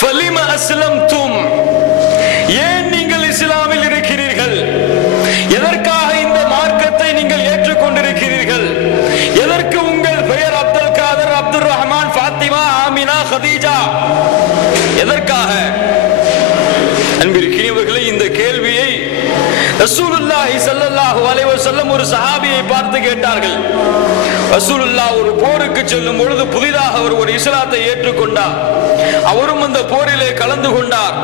ஃபலிம அஸ்லம்தும், ஏன் நீங்கள் இஸ்லாமில் இருக்கிறீர்கள்? எதற்காக இந்த மார்க்கத்தை நீங்கள் ஏற்றுக்கொண்டிருக்கிறீர்கள்? எதற்கு உங்கள் பெயர் அப்துல் காதர், அப்துல் ரஹ்மான், ஃபாத்திமா, ஆமினா, கதீஜா? எதற்காக? அன்பிற்கினியவர்களே, இந்த கேள்வியை ரசூலுல்லாஹி ஸல்லல்லாஹு அலைஹி வஸல்லம் ஒரு சஹாபியை பார்த்து கேட்டார்கள். ரசூலுல்லாஹ் ஒரு போருக்கு செல்லும் பொழுது புதிதாக ஒரு இஸ்லாத்தை ஏற்றுக்கொண்டார். அவரும் அந்த போரிலே கலந்து கொண்டார்.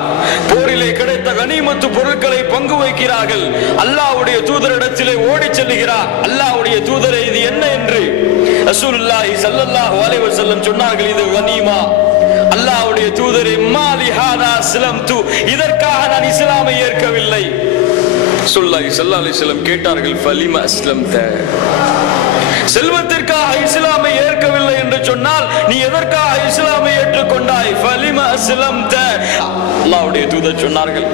போரிலே கிடைத்த கனிமத்து பொருட்களை பங்கு வைக்கிறார்கள். அல்லாஹ்வுடைய தூதரிடத்திலே ஓடி செல்கிறார். அல்லாஹ்வுடைய தூதரே, இது என்ன என்று ரசூலுல்லாஹி ஸல்லல்லாஹு அலைஹி வஸல்லம் சொன்னார்கள், இது கனிமா. அல்லாஹ்வுடைய தூதரே, மாலி ஹாதா அஸ்லம்து, இதற்காக நான் இஸ்லாமை ஏற்கவில்லை. ரசூலுல்லாஹி ஸல்லல்லாஹு அலைஹி வஸல்லம் கேட்டார்கள், ஃபலிம அஸ்லம்த, செல்வத்திற்காக இஸ்லாமை ஏற்கவில்லை என்று சொன்னால் நீ எதற்காக இஸ்லாமை ஏற்றுக்கொண்டாய்? ஃபலிம அஸ்லம்த. அல்லாஹ்வுடைய தூதர் சொன்னார்கள்,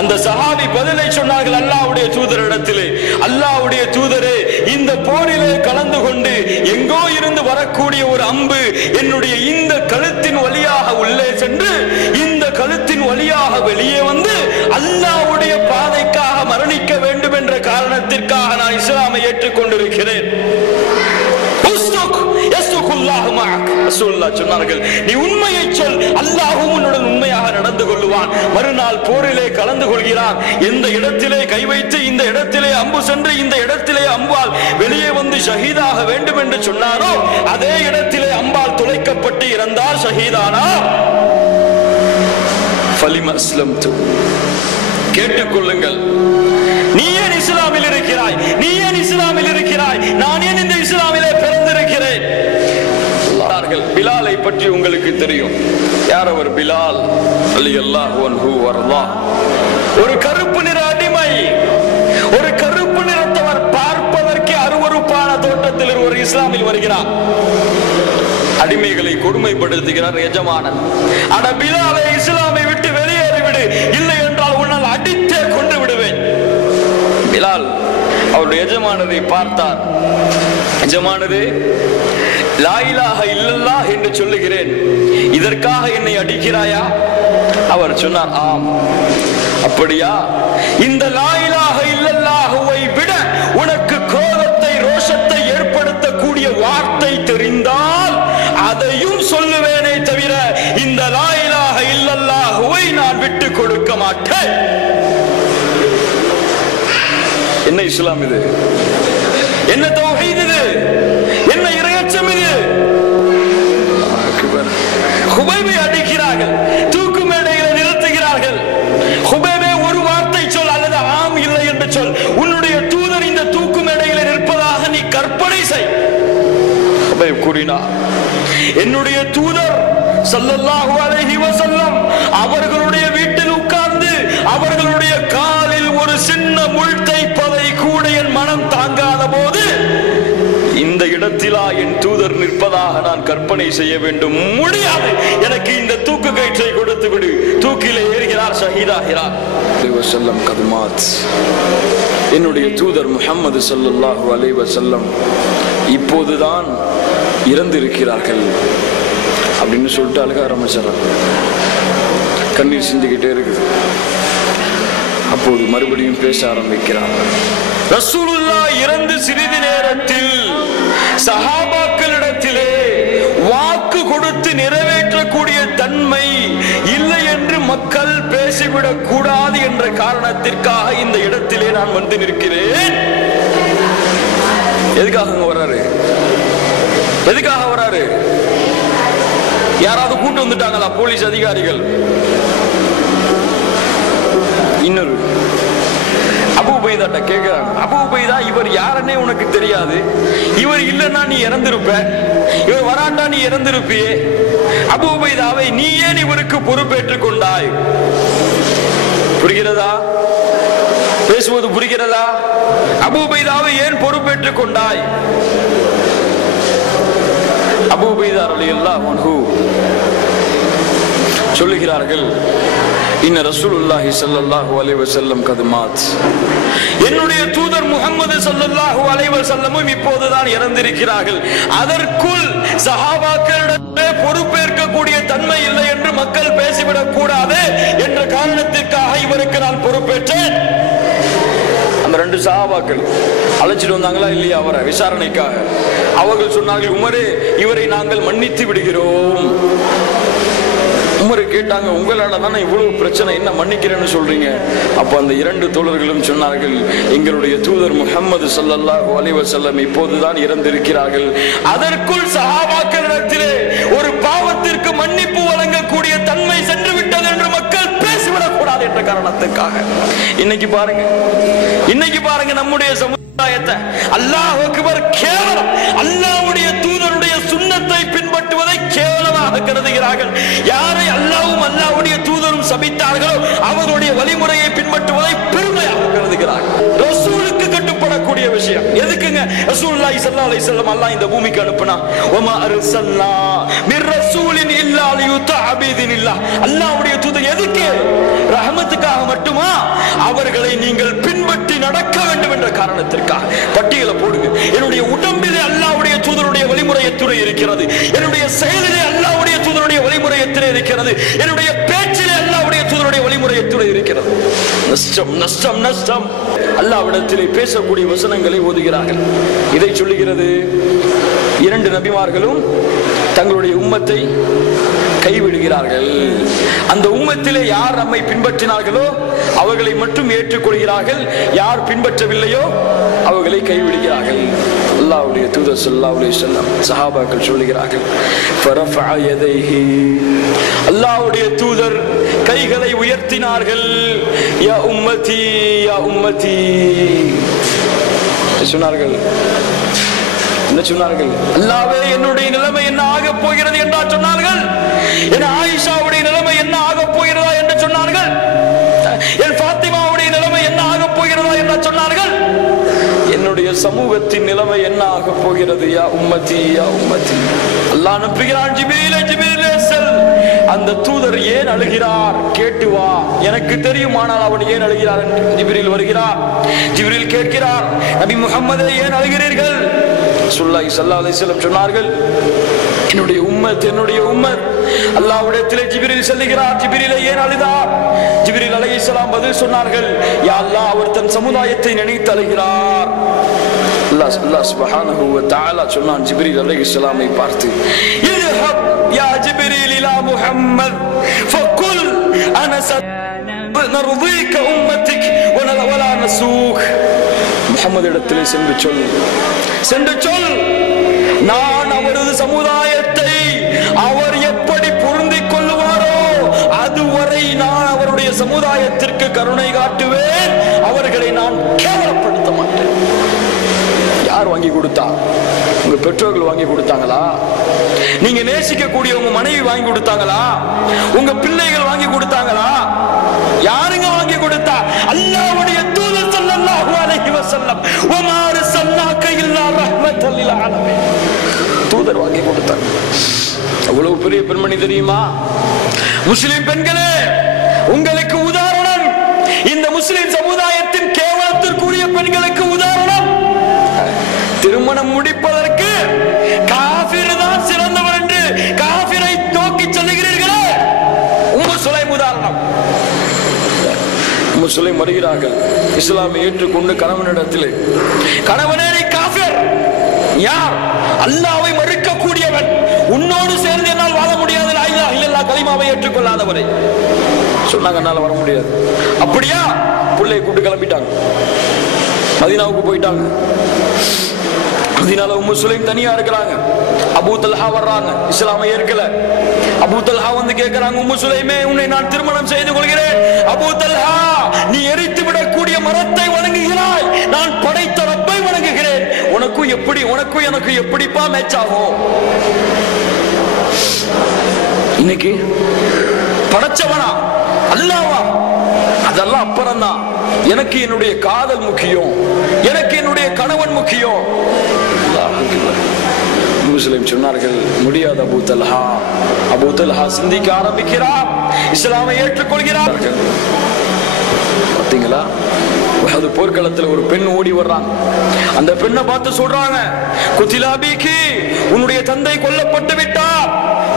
அந்த சஹாபி பதிலை சொன்னார்கள் அல்லாஹ்வுடைய தூதரிடத்திலே, அல்லாஹ்வுடைய தூதரே, இந்த போரிலே கலந்து கொண்டு எங்கோ இருந்து வரக்கூடிய ஒரு அம்பு என்னுடைய இந்த கழுத்தின் வழியாக உள்ளே சென்று இந்த கழுத்தின் வழியாக வெளியே வந்து அல்லாஹ்வுடைய பாதைக்காக மரணிக்க வேண்டும் என்ற காரணத்திற்காக நான் இஸ்லாமை ஏற்றுக்கொண்டிருக்கிறேன். சொன்னார்கள், நீ உண்மையை சொல், அல்லாஹ்வும் உன்னுடன் உண்மையாக நடந்து கொள்வான். மறுநாள் போரிலே கலந்து கொள்கிறான். எந்த இடத்திலே கை வைத்து இந்த இடத்திலே அம்பு சென்று இந்த இடத்திலே அம்பால் வெளியே வந்து ஷஹீதாக வேண்டும் என்று சொன்னாரோ அதே இடத்திலே அம்பால் துளைக்கப்பட்டு இறந்தார், ஷஹீதானார். ஃபலிம அஸ்லம்து, கேட்டுக்கொள்ளுங்கள், நீ ஏன் இஸ்லாமில் இருக்கிறாய்? நீ ஏன் இஸ்லாமில் இருக்கிறாய்? நான் ஏன் இந்த இஸ்லாமிலே பிறந்திருக்கிறேன்? பிலாலை பற்றி உங்களுக்கு தெரியும். யார் அவர்? பிலால் ரலியல்லாஹு அன்ஹு வர்தா. ஒரு கருப்பு நிற அடிமை, ஒரு கருப்பு நிறத்தவர், பார்ப்பதற்கு அருவருப்பான தோட்டத்தில் ஒரு இஸ்லாமில் வருகிறார். அடிமைகளை கொடுமைப்படுத்துகிறார் எஜமானன். அட பிலாலை, இஸ்லாமை விட்டு வெளியேறிவிடு, இல்லை என்றால் உன்னால் அடித்தே கொண்டு விடுவேன். பிலால் அவருடைய எஜமானரை பார்த்தார். எஜமானரே, லா இலாஹ இல்லல்லாஹ் என்று சொல்லுகிறேன், இதற்காக என்னை அடிக்கிறாயா? அவர் சொன்னார், ஆம். அப்படியா? இந்த லா இலாஹ இல்லல்லாஹுவை விட உனக்கு கோபத்தை, ரோஷத்தை ஏற்படுத்தக்கூடிய வார்த்தை தெரிந்தால் அதையும் சொல்லுவேனே தவிர இந்த லா இலாஹ இல்லல்லாஹுவை நான் விட்டு கொடுக்க மாட்டேன். என்ன இஸ்லாம் இது? என்ன தௌஹீத் இது? என்ன இறையச்சம் இது? ஹுபைபை அடிக்கிறார்கள், தூக்கு மேடையில் நிறுத்துகிறார்கள். ஹுபைபே, ஒரு வார்த்தை சொல், அல்லது ஆம் இல்லை என்று சொல், உன்னுடைய தூதர் இந்த தூக்கு மேடையில் நிற்பதாக நீ கற்பனை செய். ஹுபைப் கூறினார், என்னுடைய தூதர் ஸல்லல்லாஹு அலைஹி வஸல்லம் அவர்களுடைய வீட்டில் உட்கார்ந்து அவர்களுடைய காலில் ஒரு சின்ன முள் தைப்பதை கூட என் மனம் தாங்காத போது இந்த இடத்திலா என் தூதர் நிற்பதாக நான் கற்பனை செய்ய வேண்டும்? முடியாது. எனக்கு இந்த தூக்கு கயிற்றை கொடுத்து விடு. தூக்கிலே ஏறுகிறார், ஷஹீதாகிறார். என்னுடைய தூதர் முஹம்மது ஸல்லல்லாஹு அலைஹி வஸல்லம் இப்போதுதான் இறந்திருக்கிறார்கள் அப்படின்னு சொல்லிட்டு அழுக ஆரம்பிச்சார். கண்ணீர் சிந்திக்கிட்டே இருக்குது. அப்போது மறுபடியும் பேச ஆரம்பிக்கிறார். ரசூலுல்லாஹ் இறந்து சிறிது நேரத்தில் சஹாபாக்களிடத்திலே வாக்கு கொடுத்து நிறைவேற்றக்கூடிய தன்மை இல்லை என்று மக்கள் பேசிவிடக் கூடாது என்ற காரணத்திற்காக இந்த இடத்திலே நான் வந்து நிற்கிறேன். எதுக்காக வர்றாரு? எதுக்காக வர்றாரு? யாராவது கூட்டு வந்துட்டாங்களா போலீஸ் அதிகாரிகள்? இன்னொரு அபூ உபைதாட்ட கேட்கிறாங்க, அபூ உபைதா, இவர் யாருன்னே உனக்கு தெரியாது, இவர் இல்லைன்னா நீ இறந்திருப்ப, இவர் வராட்டா நீ இறந்திருப்பியே, அபூ உபைதாவை நீ ஏன் இவருக்கு பொறுப்பேற்றுக் கொண்டாய்? புரிகிறதா? பேசுவது புரிகிறதா? அபூ உபைதாவை ஏன் பொறுப்பேற்றுக் கொண்டாய்? அபூ உபைதா ரலியல்லாஹு அன்ஹு சொல்லுகிறார்கள், இன்ன ரசூலுல்லாஹி ஸல்லல்லாஹு அலைஹி வஸல்லம் கத் மாத், என்னுடைய தூதர் முஹம்மது ஸல்லல்லாஹு அலைஹி வஸல்லமும் இப்போதுதான் இறந்திருக்கிறார்கள். அதற்குள் சஹாபாக்களிடமே பொறுப்பேற்கக்கூடிய தன்மை இல்லை என்று மக்கள் பேசிவிடக் காரணத்திற்காக இவருக்கு நான் பொறுப்பேற்றேன். அந்த 2 சஹாபாக்கள் அழைச்சிட்டு வந்தாங்களா இல்லையா அவரை விசாரணைக்காக? அவர்கள் சொன்னார்கள், உமரே, இவரை நாங்கள் மன்னித்து விடுகிறோம். உமரை கேட்டாங்க, உங்களால தானே இவ்வளவு பிரச்சனை, என்ன மன்னிக்கிறேன்னு சொல்றீங்க? அப்ப அந்த 2 தோழர்களும் சொன்னார்கள், எங்களுடைய தூதர் முஹம்மது ஸல்லல்லாஹு அலைஹி வஸல்லம் இப்போதுதான் இறந்திருக்கிறார்கள். அதற்குள் சஹாபாக்களிடத்திலே ஒரு பாவத்திற்கு மன்னிப்பு வழங்கக்கூடிய தன்மை சென்று விட்டது என்று மக்கள் பேசிவிடக்கூடாது என்ற காரணத்துக்காக. இன்னைக்கு பாருங்க நம்முடைய சமுதாயத்தை அல்லாஹ் அக்பர் கேவலம் அல்லாஹ்வுடைய தூதருடைய சுன்னத்தை பின்பற்றுவதை கேவலமாக கருதுகிறார்கள். யாரை அல்லாஹ்வும் அல்லாஹ்வுடைய தூதரும் சபித்தார்களோ அவருடைய வழிமுறையை பின்பற்றுவதை பெருமையாக கருதுகிறார்கள். ரசூலுக்கு கட்டுப்படக்கூடிய விஷயம் எதுக்குங்க? ரசூலுல்லாஹி ஸல்லல்லாஹு அலைஹி வஸல்லம் அல்லாஹ் இந்த பூமிக்கு அனுப்புனா, வமா அர்சல்னா மிர் ரசூலின் இல்லா லியுதஅ பிஇذنில்லாஹ். அல்லாஹ்வுடைய தூதர் எதுக்கு? ரஹமத்துக்காக மட்டுமா? அவர்களை நீங்கள் பின்பற்றி நடக்க வேண்டும் என்ற காரணத்திற்காக. பட்டியலை போடுங்க. என்னுடைய உடம்பிலே அல்லாஹ்வுடைய தூதருடைய வழிமுறை எத்துணை இருக்கிறது, என்னுடைய செயலிலே அல்லாஹ்வுடைய தூதருடைய வழிமுறை எத்துணை இருக்கிறது, என்னுடைய பேச்சிலே அல்லாஹ்வுடைய தூதருடைய வழிமுறை எத்துணை இருக்கிறது. நஷ்டம் நஷ்டம் நஷ்டம். அல்லாஹ்விடத்திலே பேசக்கூடிய வசனங்களை ஓதுகிறார்கள். இதை சொல்லுகிறது 2 நபிமார்களும் தங்களுடைய உம்மத்தை கைவிடுகிறார்கள். அந்த உம்மத்திலே யார் நம்மை பின்பற்றினார்களோ அவர்களை மட்டும் ஏற்றுக்கொள்கிறார்கள், யார் பின்பற்றவில்லையோ அவர்களை கைவிடுகிறார்கள். அல்லாஹ்வுடைய தூதர் ஸல்லல்லாஹு அலைஹி வஸல்லம் சஹாபாக்கள் சொல்லுகிறார்கள், ஃபரஃபஅ யதைஹி, அல்லாஹ்வுடைய தூதர் கைகளை உயர்த்தினார்கள். யா உம்மதி யா உம்மதி சொன்னார்கள். என்ன சொன்னார்கள்? அல்லாஹ்வே, என்னுடைய நிலைமை என்ன ஆக போகிறது என்றா சொன்னார்கள். என் ஆயிஷாவுடைய நிலைமை என்ன ஆக போகிறதா என்று சொன்னார்கள். என் ஃபாத்திமாவுடைய நிலைமை என்ன ஆக போகிறதா என்று சொன்னார்கள். என்னுடைய சமூகத்தின் நிலைமை என்ன ஆக போகிறது? யா உம்மதி யா உம்மதி. அல்லாஹ் அனுப்புகிறான் ஜிப்ரீலே, ஜிப்ரீலே செல். அந்த தூதர் ஏன் அழுகிறார் கேட்டு வா, எனக்கு தெரியும், ஆனால் அவன் ஏன் அழுகிறார் என்று ஜிப்ரீல் வருகிறார். ஜிப்ரீல் கேட்கிறார், நபி முஹம்மதே ஏன் அழுகிறீர்கள்? ரசூலுல்லாஹி ஸல்லல்லாஹு அலைஹி வஸல்லம் சொன்னார்கள், என்னுடைய உம்மத் அல்லாஹ்விடத்திலே ஜிப்ரீல் செல்லுகிறார். ஜிப்ரீலே ஏன் அழுதார்? ஜிப்ரீல் அலைஹிஸ்ஸலாம் பதில் சொன்னார்கள், யா அல்லாஹ், அவர் தன் சமுதாயத்தை நினைத்து அழுகிறார். அல்லாஹ் சுப்ஹானஹு வ தஆலா சொன்னான் ஜிப்ரீல் அலைஹிஸ்ஸலாமை பார்த்து, இத்ஹப் யா ஜிப்ரீல் இலா முஹம்மத் ஃபகுல் அனா நர்தீக உம்மத்திக் வலா நசூக். முஹம்மதிடத்திலே சென்று சொல், நான் அவரது சமுதாயத்தை அவர் எப்படி பொருந்திக் கொள்ளுவாரோ அதுவரை நான் அவருடைய சமுதாயத்திற்கு கருணை காட்டுவேன், அவர்களை நான் கேவலப்படுத்த மாட்டேன். யார் வாங்கி கொடுத்தா? உங்க பெற்றோர்கள் வாங்கி கொடுத்தாங்களா? நீங்க நேசிக்கக்கூடிய உங்க மனைவி வாங்கி கொடுத்தாங்களா? உங்க பிள்ளைகள் வாங்கி கொடுத்தாங்களா? யாருங்க வாங்கி கொடுத்தா? அல்லாஹ்வுடைய தூதர் ஸல்லல்லாஹு அலைஹி வஸல்லம், வமா அர்சல்னாக இல்லா ரஹ்மத்தல் லில் ஆலமீன். தூதர் வாங்கி கொடுத்தாங்க. அவ்வளவு பெரிய பெண்மணி தெரியுமா? முஸ்லிம் பெண்களே, உங்களுக்கு உதாரணம், இந்த முஸ்லிம் சமுதாயத்தின் கேவலத்திற்குரிய பெண்களுக்கு உதாரணம். திருமணம் முடிப்பதற்கு காஃபிர் தான் சிறந்தவர் என்று காஃபிரை நோக்கி சொல்லுகிறீர்களே, உம்மு சுலைம் உதாரணம். உம்மு சுலைம் வருகிறார்கள், இஸ்லாமை ஏற்றுக்கொண்டு கணவனிடத்திலே, கணவனே நீ காஃபிர். யார்? அல்லாஹ்வை மறுக்கக்கூடியவன், உன்னோடு சேர்ந்து என்னால் வாழ முடியாது, லா இலாஹ இல்லல்லாஹ் கலிமாவை ஏற்றுக்கொள்ளாதவரை சொன்னாங்க, என்னால வர முடியாது. அப்படியா? பிள்ளையை கூட்டு கிளம்பிட்டாங்க, மதீனாவுக்கு போயிட்டாங்க. மதீனால உம்மு சுலைம் தனியா இருக்கிறாங்க. அபூ தல்ஹா வர்றாங்க, இஸ்லாமை ஏற்கல. அபூ தல்ஹா வந்து கேட்கிறாங்க, உம்மு சுலைமே, உன்னை நான் திருமணம் செய்து கொள்கிறேன். அபூ தல்ஹா, நீ எரித்து விடக்கூடிய மரத்தை வணங்குகிறாய், நான் படைத்த ரப்பை வணங்குகிறேன். உனக்கும் எனக்கு எப்படிப்பா மேட்ச் ஆகும்? இன்னைக்கு படைச்சவனா அல்லாஹ்வா? அதெல்லாம் அப்புறம் தான். எனக்கு என்னுடைய காதல் முக்கியம், எனக்கு என்னுடைய கணவன் முக்கியம். முஸ்லிம் சொன்னார்கள், முடியாது அபூ தல்ஹா. அபூ தல்ஹா சிந்திக்க ஆரம்பிக்கிறார், இஸ்லாமை ஏற்றுக்கொள்கிறார்கள். பார்த்தீங்களா? அது போர்க்களத்துல ஒரு பெண் ஓடி வர்றாங்க. அந்த பெண்ணை பார்த்து சொல்றாங்க, குத்திலாபிக்கு உன்னுடைய தந்தை கொல்லப்பட்டு விட்டார்.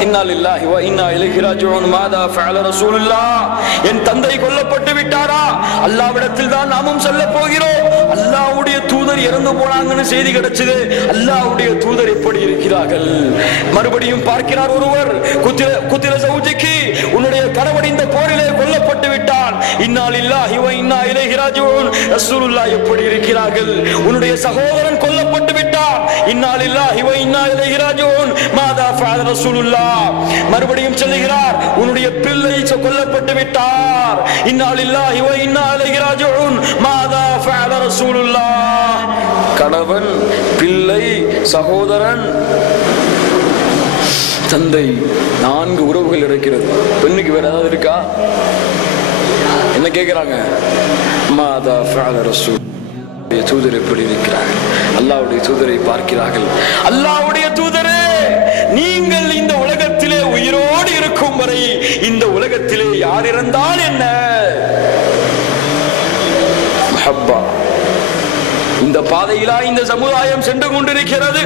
இன்னா லில்லாஹி வ இன்னா இலைஹி ராஜிஊன். மாதா ஃபஅல ரசூலுல்லாஹ், என் தந்தை கொல்லப்பட்டு விட்டாரா? அல்லாஹ்விடத்தில் தான் நாமும் செல்ல போகிறோம். அல்லாஹ்வுடைய தூதர் இறந்து போனாங்கன்னு செய்தி கிடைச்சது. அல்லாஹ்வுடைய தூதர் எப்படி இருக்கிறார்கள்? மறுபடியும் பார்க்கிறார் ஒருவர், குத்தில சௌஜிக்கு உன்னுடைய கணவன் இந்த போரிலே கொல்லப்பட்டு விட்டான். இன்னா லில்லாஹி வ இன்னா இலைஹி ராஜிஊன். ரசூலுல்லாஹ் எப்படி இருக்கிறார்கள்? உன்னுடைய சகோதரன் கொல்லப்பட்டு விட்டான். இன்னா லில்லாஹி வ இன்னா இலைஹி ராஜிஊன். மாதா ஃபஅல ரசூலுல்லாஹ். மறுபடியும் சொல்லுகிறார், உன்னுடைய பிள்ளை கொல்லப்பட்டு விட்டார். இன்னா லில்லாஹி வ இன்னா இலைஹி ராஜிஊன். மாதா ஃபஅல ரசூலுல்லாஹ். கணவன், பிள்ளை, சகோதரன், தந்தை, 4 உறவுகள் இருக்கிறது. பெண்ணுக்கு வேற ஏதாவது இருக்கா? என்ன கேட்கிறாங்க? மாதா ஃபஅல ரசூல். தூதர் எப்படி இருக்கிறார்கள்? அல்லாஹ்வுடைய தூதரை பார்க்கிறார்கள். அல்லாஹ்வுடைய தூதரே, நீங்கள் இந்த உலகத்திலே உயிரோடு இருக்கும் வரை இந்த உலகத்திலே யார் இறந்தால் என்ன? மஹப்பா. இந்த பாதையிலா இந்த சமுதாயம் சென்று கொண்டிருக்கிறது?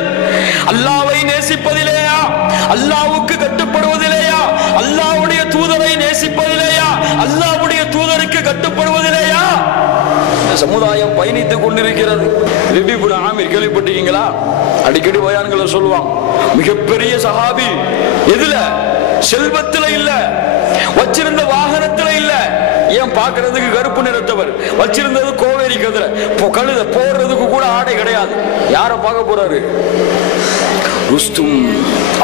அல்லாஹ்வை நேசிப்பதிலேயா? அல்லாஹ்வுக்கு கட்டுப்படுவதிலேயா? அல்லாஹ்வுடைய தூதரை நேசிப்பதிலேயா? அல்லாஹ்வுடைய தூதருக்கு கட்டுப்படுவதிலேயா சமுதாயம் பயணித்துக் கொண்டிருக்கிறது. ரபீ இப்னு ஆமிர் கேள்விப்பட்டீங்களா? அடிக்கடி பயான்களை சொல்லுவான். மிகப்பெரிய சஹாபி. எதுல? செல்வத்துல இல்ல, வச்சிருந்த வாகனத்துல இல்ல. ஏன் பார்க்கிறதுக்கு கருப்பு நிறத்தவர், வச்சிருந்தது கோவேரி கதிரை, கழுத போடுறதுக்கு கூட ஆடை கிடையாது. யார பார்க்க போறாரு? ருஸ்தும்.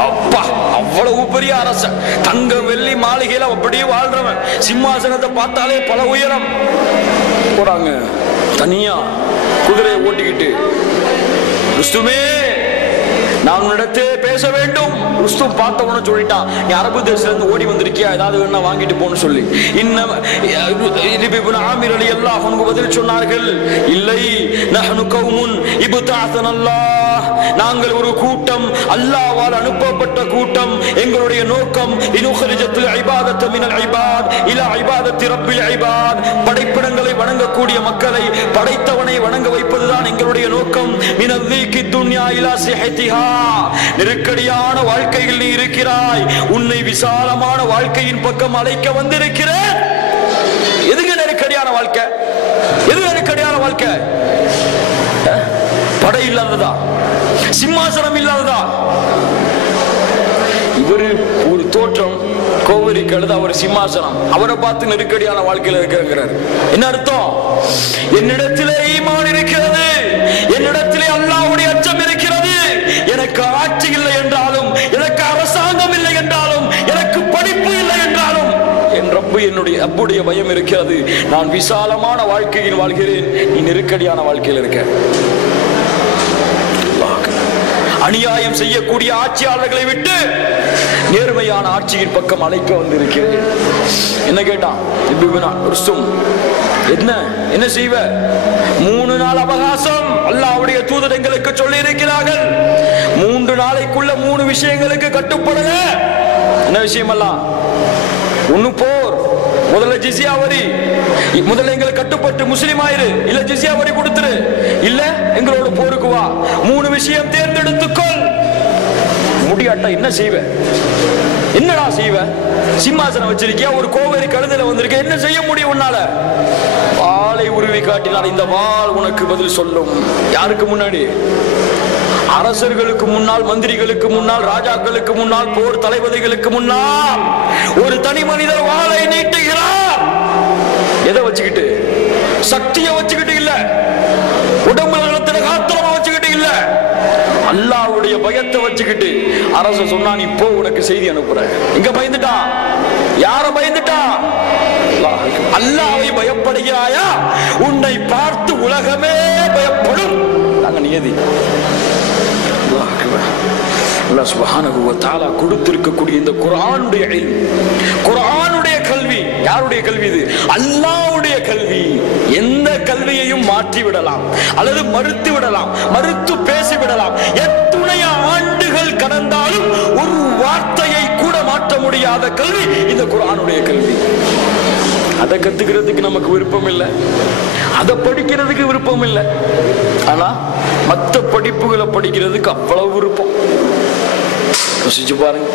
அப்பா, அவ்வளவு பெரிய அரசன், தங்க வெள்ளி மாளிகையில அப்படியே வாழ்றவன். சிம்மாசனத்தை பார்த்தாலே பல உயரம். போறாங்க தனியா குதிரையை ஓட்டிக்கிட்டு. ருஸ்துமே, நான் உன்னிடத்தே பேச வேண்டும். ருஸ்தும் பார்த்தவன சொல்லிட்டான், நீ அரபு தேசத்துல இருந்து ஓடி வந்திருக்கியா, ஏதாவது வேணா வாங்கிட்டு போன்னு சொல்லி. இன்னும் ஆமிர் ரலியல்லாஹு அன்ஹு பதில் சொன்னார்கள், இல்லை, நஹ்னு கௌமுன் இப்தஅஸனல்லாஹ், நாங்கள் ஒரு கூட்டம், அல்லாஹ்வால் அனுப்பப்பட்ட கூட்டம். எங்களுடைய நோக்கம் இனுഖரிஜத்துல் இபாதத்து மினல் இபாத் இலா இபாதத்தி ரப்பில் இபாத், படைப்பிடங்களை வணங்கக்கூடிய மக்களை படைத்தவனை வணங்க வைப்பதுதான் எங்களுடைய நோக்கம். மினல் தீகி துன்யா இலா சிஹதிஹா, நெருக்கடியான வாழ்க்கையில் நீ இருக்கிறாய், உன்னை விசாலமான வாழ்க்கையின் பக்கம் அழைக்க வந்திருக்கிறேன். எதுங்க நெருக்கடியான வாழ்க்கை? எது நெருக்கடியான வாழ்க்கை? படை இல்லாததா? சிம்மாசனம் இல்லாததா? இவரு ஒரு தோற்றம், கோவரி கழுத, அவர் சிம்மாசனம். அவரை பார்த்து நெருக்கடியான வாழ்க்கையில் இருக்கிறார். என்ன அர்த்தம்? என்னிடத்திலே ஈமான் இருக்கிறது, என்னிடத்திலே அல்லாஹ்வுடைய அச்சம் இருக்கிறது. எனக்கு ஆட்சி இல்லை என்றாலும், எனக்கு அரசாங்கம் இல்லை என்றாலும், எனக்கு படிப்பு இல்லை என்றாலும், என் ரப்பு என்னுடைய அப்புடைய பயம் இருக்கிறது. நான் விசாலமான வாழ்க்கையில் வாழ்கிறேன், நீ நெருக்கடியான வாழ்க்கையில் இருக்க. அநியாயம் செய்யக்கூடிய ஆட்சியாளர்களை விட்டு நேர்மையான ஆட்சியின் பக்கம் அழைக்க வந்திருக்கிறேன். என்ன கேட்டான்? என்ன செய்வ? 3 நாள் அவகாசம் அல்லாஹ்வுடைய தூதர் எங்களுக்கு சொல்லி இருக்கிறார்கள். 3 நாளைக்குள்ள 3 விஷயங்களுக்கு கட்டுப்படல. என்ன விஷயம்? எல்லாம் ஒண்ணு போர், முதல்ல ஜிஸியா வரி, முதல்ல எங்களுக்கு கட்டுப்பட்டு முஸ்லிம் ஆயிரு, இல்ல ஜிஸியா வரி கொடுத்துரு, இல்ல எங்களோட போருக்கு வா. 3 விஷயம் தேர்ந்தெடுத்துக்கொள். முடியாட்டா என்ன செய்வ? என்னடா செய்வ? சிம்மாசனம் வச்சிருக்கியா, ஒரு கோவேரி கழுதையில வந்திருக்க, என்ன செய்ய முடியும் உன்னால? வாளை உருவி காட்டினார். இந்த வாள் உனக்கு பதில் சொல்லும். யாருக்கு முன்னாடி? அரசர்களுக்கு முன்னால், மந்திரிகளுக்கு முன்னால், ராஜாக்களுக்கு முன்னால், போர் தளபதிகளுக்கு முன்னால் ஒரு தனி மனிதர் வாளை நீட்டுகிறார். எதை வச்சுக்கிட்டு? சக்தியை வச்சுக்கிட்டு இல்ல, உடம்புல காத்திரமா வச்சுக்கிட்டு இல்ல, அல்லாஹ்வுடைய பயத்தை வச்சுக்கிட்டு. அரச சொன்னா, நீ போ, உனக்கு செய்தி அனுப்புற. இங்க பயந்துட்டா? யார பயந்துட்டா? அல்லாஹ்வை பயப்படுகிறாயா? உன்னை பார்த்து உலகமே பயப்படும். நாங்க நியதி. அல்லாஹ் சுப்ஹானஹு வ தஆலா கொடுத்திருக்கக்கூடிய இந்த குர்ஆனுடைய இல்ம், குர்ஆனுடைய கல்வி, யாருடைய கல்வி இது? அல்லாஹ்வுடைய கல்வி. எந்த கல்வியையும் மாற்றி விடலாம், அல்லது மறுத்து விடலாம், மறுத்து பேசி விடலாம். எத்தனை ஆண்டுகள் கடந்தாலும் ஒரு வார்த்தையை கூட மாற்ற முடியாத கல்வி இந்த குர்ஆனுடைய கல்வி. அதை கத்துக்கிறதுக்கு நமக்கு விருப்பம் இல்லை, அதை படிக்கிறதுக்கு விருப்பம் இல்லை. ஆனா மற்ற படிப்புகளை படிக்கிறதுக்கு அவ்வளவு விருப்பம். யோசிச்சு பாருங்க.